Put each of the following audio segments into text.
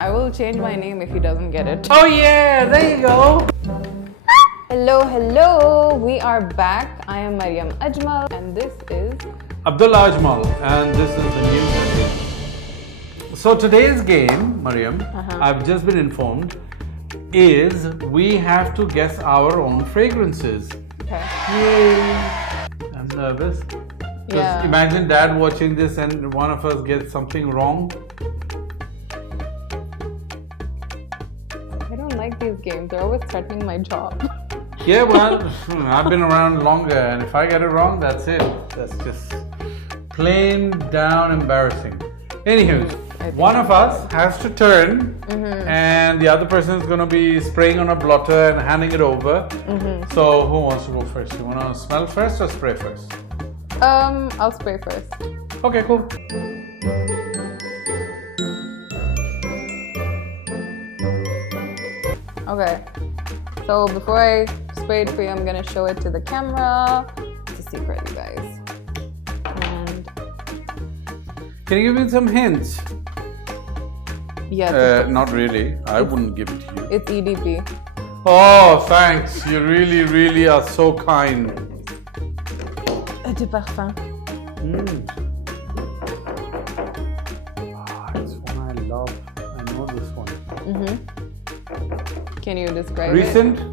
I will change my name if he doesn't get it. Oh yeah, there you go. Hello, we are back. I am Maryam and this is Abdulla and this is the new game. So today's game, Maryam, I've just been informed, is we have to guess our own fragrances. okay. Yay! I'm nervous. Yeah. Imagine Dad watching this and one of us gets something wrong. I don't like these games. They're always threatening my job. Yeah, well, I've been around longer, and if I get it wrong, that's it. That's just plain down embarrassing. Anywho, one of us has to turn, and the other person is going to be spraying on a blotter and handing it over. So, who wants to go first? You want to smell first or spray first? I'll spray first. Okay, cool. Okay. So before I spray it for you, I'm gonna show it to the camera. It's a secret, you guys. And Can you give me some hints? yeah, Not really. I wouldn't give it to you. it's EDP. Oh, thanks. You really are so kind. Du parfum. It's one I love. I know this one. Can you describe Recent? it?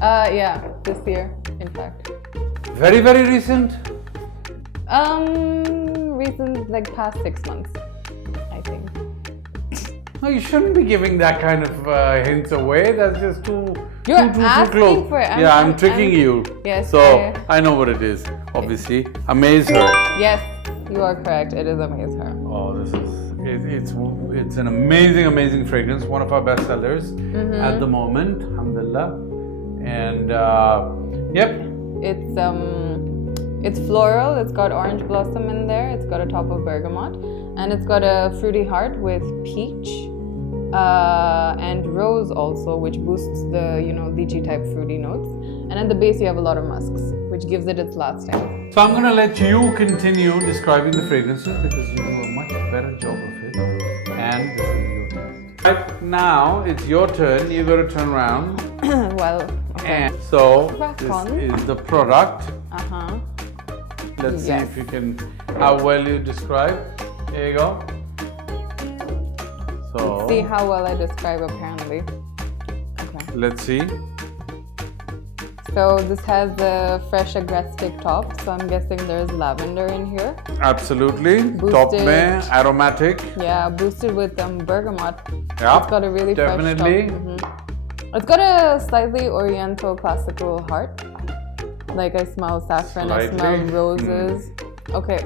Yeah, this year, in fact. Very recent? Recent, like past 6 months, I think. No, you shouldn't be giving that kind of hints away. That's just too You're too asking close. for it. Yeah, I'm tricking you. Yes, So I know what it is. Obviously, amaze her. Yes, you are correct. It is Amaze Her. Oh, this is it's an amazing fragrance. One of our best sellers at the moment. Alhamdulillah. And yep. It's floral. It's got orange blossom in there. It's got a top of bergamot, and it's got a fruity heart with peach and rose also, which boosts the lychee type fruity notes. And at the base you have a lot of musks, which gives it its lasting. So I'm gonna let you continue describing the fragrances because you do a much better job of it. And this is your turn. Right now it's your turn. You gotta turn around. Well, okay. And so Rock this on. is the product. Let's see Yes. if you can, how well you describe. There you go. So See how well I describe apparently. Okay. let's see. So this has the fresh agrestic top. So I'm guessing there's lavender in here. Absolutely. Boosted. Top mein, aromatic. Yeah, boosted with bergamot. Yeah. It's got a really definitely. fresh top. It's got a slightly oriental classical heart. Like I smell saffron, I smell Slightly. roses. Okay.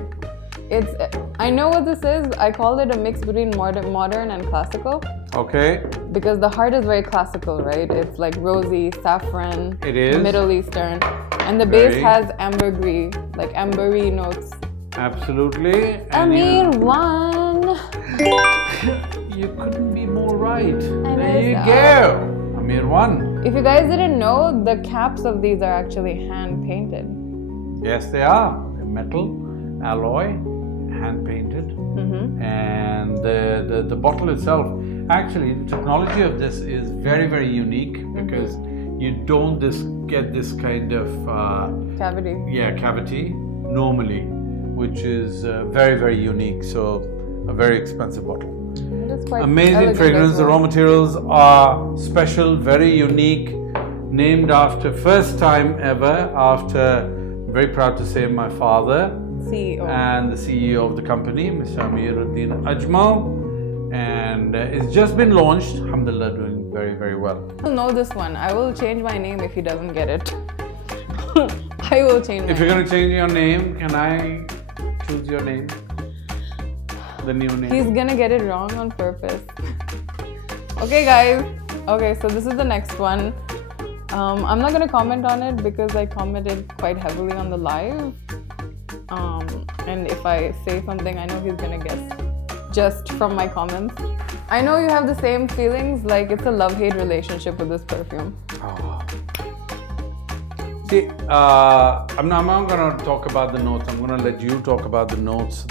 I know what this is. I call it a mix between modern and classical Okay. because the heart is very classical, right? It's like rosy, saffron, It is. Middle Eastern, and the base Very. has ambergris, like ambery notes. Absolutely. Amir one. You couldn't be more right. And There you it's go. Amir one. If you guys didn't know, the caps of these are actually hand painted. Yes, they are. They're metal, alloy, hand painted. And the bottle itself, actually, the technology of this is very unique because you don't get this kind of Cavity. cavity normally, which is very unique. So a very expensive bottle. It is quite Amazing elegant fragrance. as The well. raw materials are special, very unique, named after first time ever after, I'm very proud to say, my father CEO. and the CEO of the company, Mr. Ajmal, and it's just been launched. Alhamdulillah, doing very well. You'll know this one. I will change my name if he doesn't get it. I will change my If you're name. going to change your name, can I choose your name? The new name. He's gonna get it wrong on purpose. Okay, guys. Okay, so this is the next one. I'm not gonna comment on it because I commented quite heavily on the live. And if I say something, I know he's gonna guess just from my comments. I know you have the same feelings, like it's a love-hate relationship with this perfume. Oh. See, I'm not going to talk about the notes. I'm going to let you talk about the notes.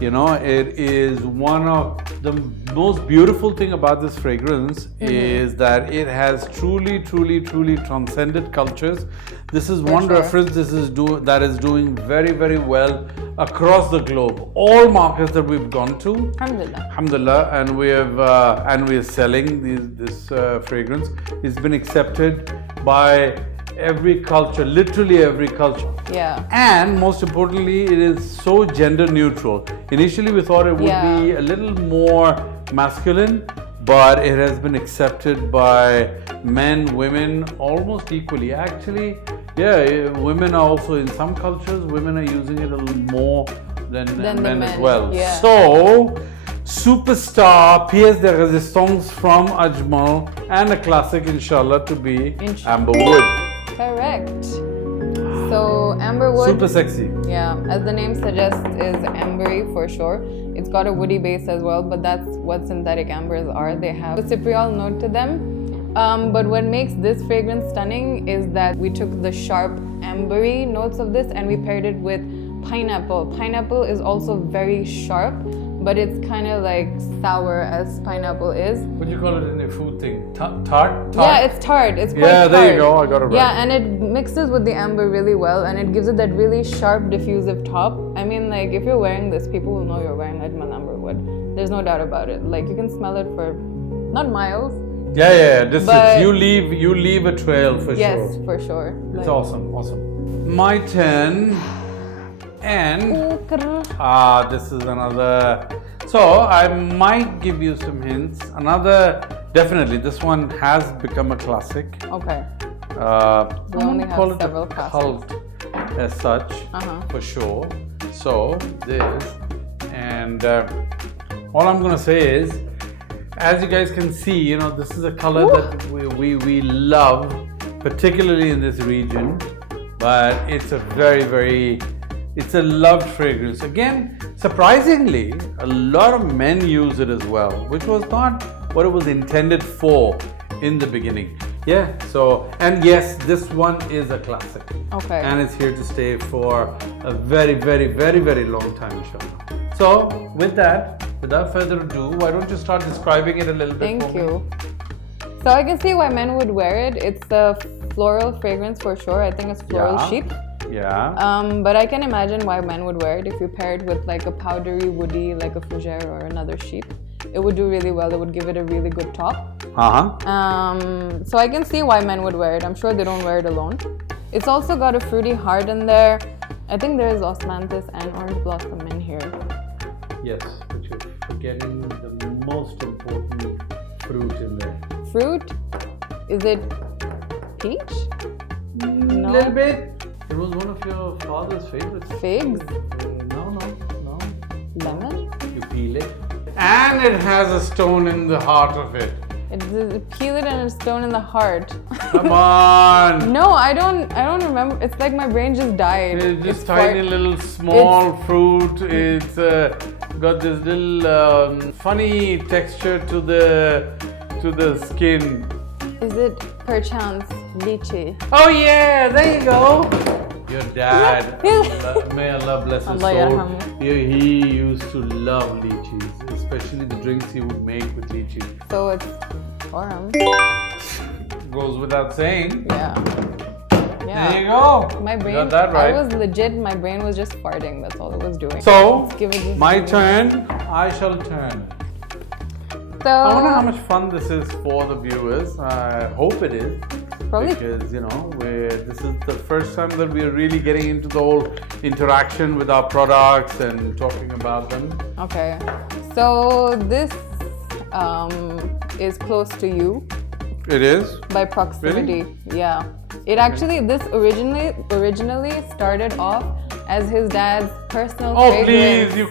You know, it is one of the most beautiful thing about this fragrance is that it has truly transcended cultures. This is one reference that is doing very well across the globe. All markets that we've gone to, alhamdulillah, and we are selling this fragrance. It's been accepted by every culture, literally every culture. Yeah. And most importantly, it is so gender neutral. Initially, we thought it would be a little more masculine, but it has been accepted by men, women almost equally. Actually, yeah, women are also, in some cultures, women are using it a little more than men as well. Yeah. So, superstar pièce de résistance from Ajmal, and a classic, inshallah, to be Amberwood. Correct. So Amberwood, super sexy. Yeah, as the name suggests, is ambery for sure. It's got a woody base as well, but that's what synthetic ambers are. They have a cypriol note to them. But what makes this fragrance stunning is that we took the sharp ambery notes of this and we paired it with pineapple. Pineapple is also very sharp, but it's kind of like sour as pineapple is. What do you call it in a food thing? Tart? Yeah, it's tart. It's quite tart. There you go. I got it right. Yeah, and it mixes with the amber really well, and it gives it that really sharp, diffusive top. I mean, like, if you're wearing this, people will know you're wearing Ajmal Amberwood. There's no doubt about it. Like, you can smell it for not miles. Yeah. You leave a trail for sure. Yes, for sure. It's awesome. My turn. And this is another. So I might give you some hints. Definitely, this one has become a classic. Okay. We only have several cult as such, for sure. So this, and all I'm gonna say is, as you guys can see, you know, this is a color that we love, particularly in this region. But it's a it's a loved fragrance. Again, surprisingly, a lot of men use it as well, which was not what it was intended for in the beginning. Yeah, so, and yes, this one is a classic. Okay. And it's here to stay for a very long time, inshallah. So, with that, without further ado, why don't you start describing it a little bit? Thank you. So I can see why men would wear it. It's a floral fragrance for sure. I think it's floral chic. Yeah. But I can imagine why men would wear it. If you pair it with like a powdery woody, like a fougere or another sheep, it would do really well. It would give it a really good top. So I can see why men would wear it. I'm sure they don't wear it alone. It's also got a fruity heart in there. I think there is osmanthus and orange blossom in here. Yes, but you're forgetting the most important fruit in there. Fruit? Is it peach? No. A little bit. It was one of your father's favorites. Figs? No. Lemon? You peel it. And it has a stone in the heart of it. Peel it and a stone in the heart. Come on. No, I don't remember. It's like my brain just died. It's just tiny little small fruit. It's got this little funny texture to the skin. Is it perchance lychee? Oh yeah, there you go. Your dad, may Allah bless his soul, he used to love lychees, especially the drinks he would make with lychees. So it's forum. Goes without saying. Yeah. There you go. My brain, got that right. I was legit, my brain was just farting, that's all it was doing. So, my turn, I shall turn. So, I wonder how much fun this is for the viewers. I hope it is. Probably. Because, you know, this is the first time that we are really getting into the whole interaction with our products and talking about them. Okay. So, this is close to you. It is? By proximity. Really? Yeah. It actually, this originally started off as his dad's personal fragrance. Please, you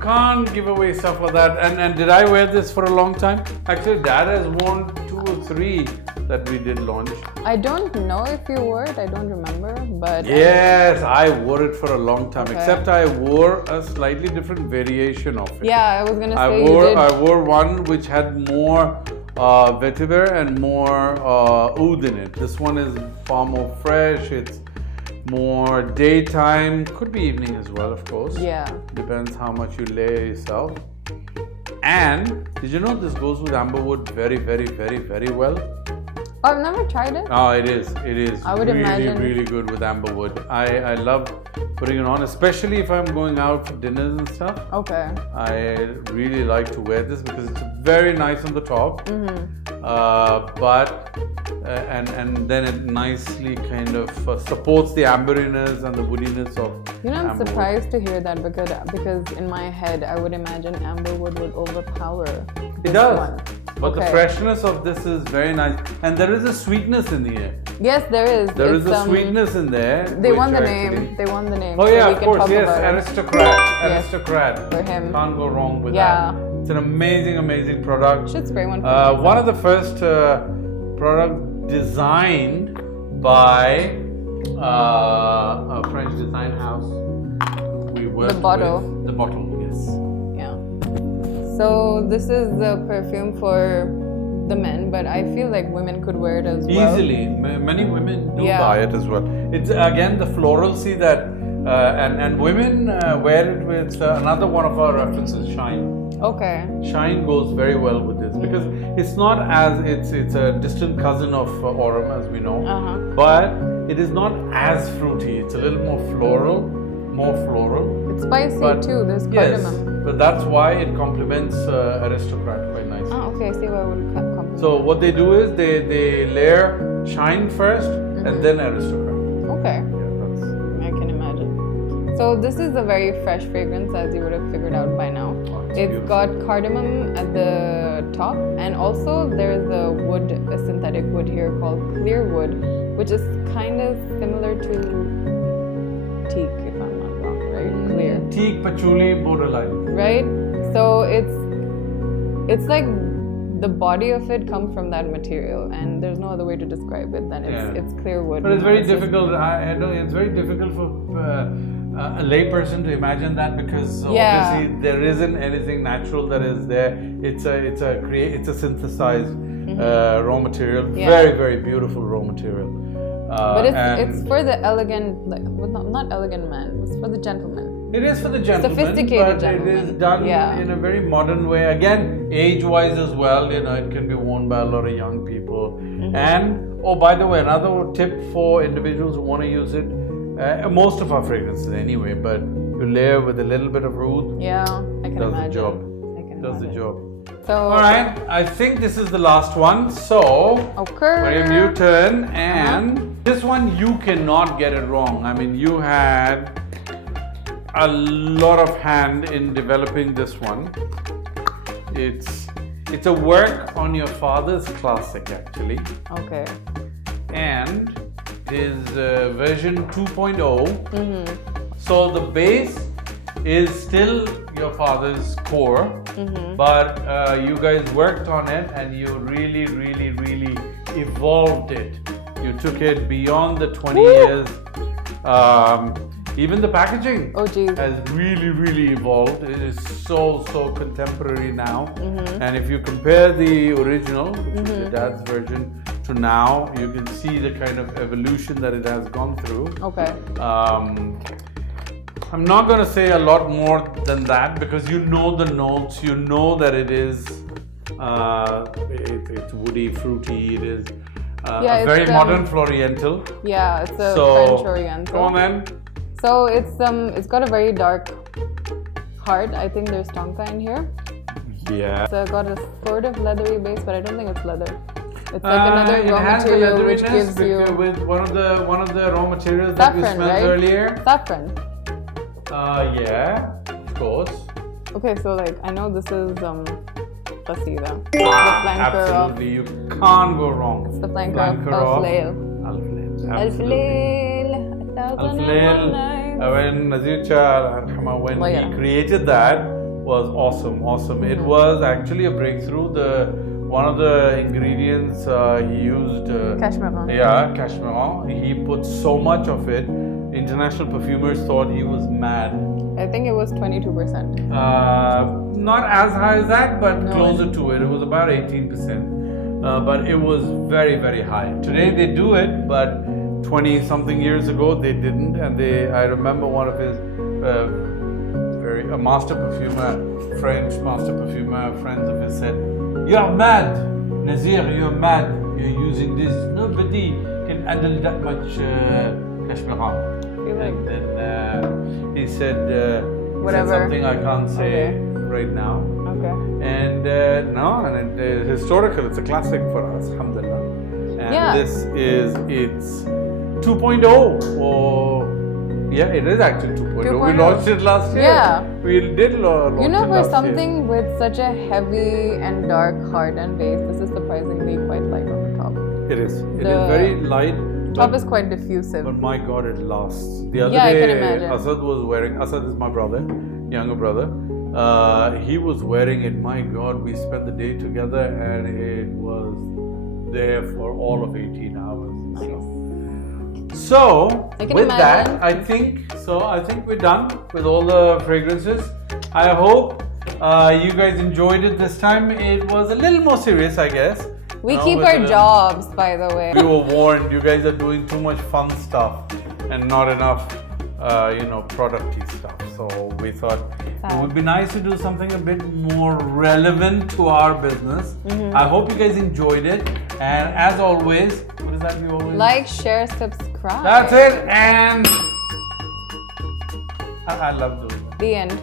can't give away stuff like that. And did I wear this for a long time? Actually, Dad has worn 2 or 3 that we did launch. I don't know if you wore it, I don't remember, but... Yes, I wore it for a long time, except I wore a slightly different variation of it. Yeah, I was gonna say I wore one which had more vetiver and more oud in it. This one is far more fresh, it's more daytime, could be evening as well, of course. Yeah. Depends how much you layer yourself. And did you know this goes with amberwood very, very, very, very well? Oh, I've never tried it. Oh, it is. It is I would really, imagine. really good with amberwood. I love putting it on, especially if I'm going out for dinners and stuff. Okay. I really like to wear this because it's very nice on the top, and then it nicely kind of supports the amberiness and the woodiness of. You know, I'm amberwood. surprised to hear that because in my head I would imagine amberwood would overpower. It does. But the freshness of this is very nice, and there is a sweetness in the air. Yes, there is. There is a sweetness in there. They won the name. They won the name. Oh so yeah, we of can course. talk Yes, about it. aristocrat. Yes. Aristocrat. For him. Can't go wrong with Yeah. that. It's an amazing, amazing product. Should spray one. For One of the first product designed by a French design house. We worked bottle. with the bottle. Yes. Yeah. So this is the perfume for the men, but I feel like women could wear it as well. Easily, many women do buy it as well. It's again the floralcy that, and women wear it with another one of our references, Shine. Okay. Shine goes very well with this because it's not as it's a distant cousin of Aurum, as we know, but it is not as fruity. It's a little more floral. It's spicy too. There's cardamom. Yes, but that's why it complements Aristocrat quite nicely. Oh, okay. I see why it would complement. So what they do is they layer Shine first and then Aristocrat. Okay. Yeah, I can imagine. So this is a very fresh fragrance, as you would have figured out by now. It's got cardamom at the top, and also there's a synthetic wood here called clear wood, which is kind of similar to teak, if I'm not wrong, right? Clear. Teak, patchouli, borderline. Right? So it's like the body of it comes from that material, and there's no other way to describe it than it's clear wood. But it's very difficult. I know it's very difficult for a layperson to imagine that because obviously there isn't anything natural that is there. It's a synthesized raw material. Very, very beautiful raw material. But it's for the elegant, not elegant man. It's for the gentleman. It is for the gentleman, sophisticated but gentleman. it is done in a very modern way. Again, age-wise as well, you know, it can be worn by a lot of young people. And, oh, by the way, another tip for individuals who want to use it, most of our fragrances anyway, but you layer with a little bit of oud. Yeah, I can imagine. Does the job. I can Does the imagine. job. So, all right, I think this is the last one. So, Maryam, you turn, and this one you cannot get it wrong. I mean, you had a lot of hand in developing this one. It's a work on your father's classic, actually. Okay. And it is version 2.0. So the base is still your father's core, but you guys worked on it and you really, really, really evolved it. You took it beyond the 20 years. Even the packaging has really, really evolved. It is so contemporary now. And if you compare the original, which is your dad's version, to now, you can see the kind of evolution that it has gone through. Okay. I'm not going to say a lot more than that because you know the notes, you know that it is it's woody, fruity, it is a very modern Floriental. Yeah, it's a French Oriental. Come on then. So it's got a very dark heart. I think there's tonka in here. Yeah. So it's got a sort of leathery base, but I don't think it's leather. It's like another raw material which gives you with one of the raw materials that we smelled earlier. Saffron. Yeah, of course. Okay, so like I know this is qasida. It's the flanker absolutely, you can't go wrong. It's the flanker of Lail. Alf Lail. When Nazir Shah, when he created that, was awesome. It was actually a breakthrough. One of the ingredients he used, cashmere. He put so much of it. International perfumers thought he was mad. I think it was 22%. Not as high as that, but closer to it. It was about 18%. But it was very, very high. Today they do it, but 20 something years ago they didn't, and I remember one of his a master perfumer, French master perfumer, friends of his said, "You're mad, Nazir, you're mad, you're using this, nobody can handle that much cashmere." And then he said, Whatever. something I can't say right now. Okay. And it's historical, it's a classic for us, alhamdulillah. And this is its 2.0 or it is actually 2.0. We launched it last year. Yeah. We did launch it For last something year. with such a heavy and dark hardened base, this is surprisingly quite light on the top. It is. It is very light. Top is quite diffusive. But my God, it lasts. The other I can day, imagine. Asad is my brother, younger brother. He was wearing it. My God, we spent the day together and it was there for all of 18 hours. So with that, I think we're done with all the fragrances. I hope you guys enjoyed it this time. It was a little more serious, I guess. We keep our jobs, by the way. We were warned. You guys are doing too much fun stuff and not enough, producty stuff. So we thought it would be nice to do something a bit more relevant to our business. I hope you guys enjoyed it. And as always, what is that we always like, share, subscribe. That's it. And I love doing that. The end.